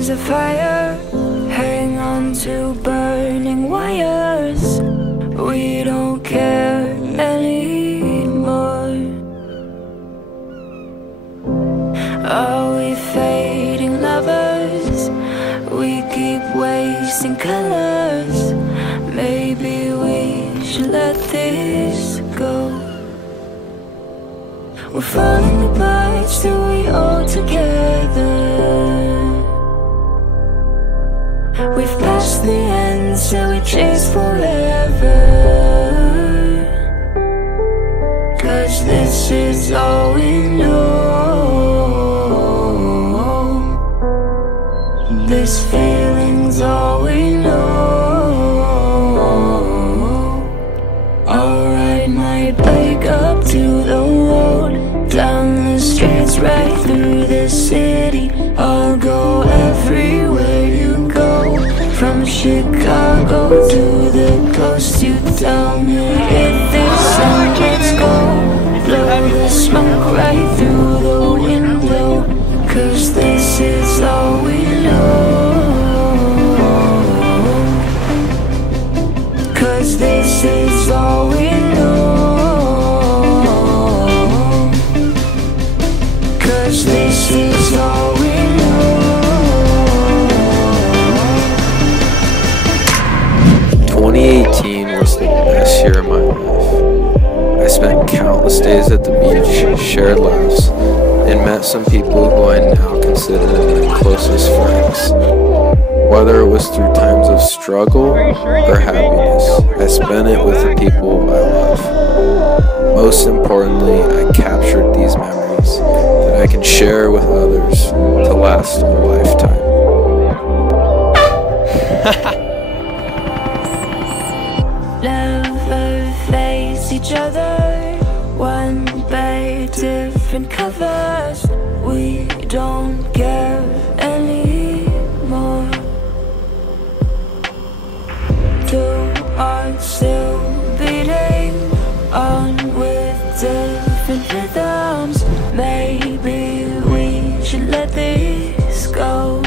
Arms of fire, hang on to burning wires. We don't care anymore. Are we fading lovers? We keep wasting colors. Maybe we should let this go. We're falling apart, still we all together. We've passed the end, so we chase forever. 'Cause this is all we know. This feeling's all we know. I'll ride my bike up to the road, down the streets, right through the city. I'll go everywhere you go, from Chicago to the coast. You tell me if this and let's go. Blow the smoke right through the window, 'cause this is all we know. 'Cause this is all we know. 'Cause this is all we know. 2018 was the best year of my life. I spent countless days at the beach, shared laughs, and met some people who I now consider my closest friends. Whether it was through times of struggle or happiness, I spent it with the people I love. Most importantly, I captured these memories that I can share with others to last a lifetime. Never face each other, one bed, different covers. We don't care anymore. Two hearts still beating on with different rhythms. Maybe we should let this go.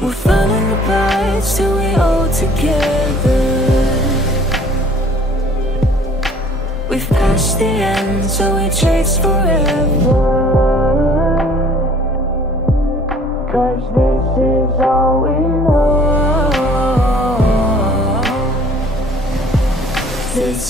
We're falling apart, still we all together. We've passed the end, so we chase forever. 'Cause this is all we know. This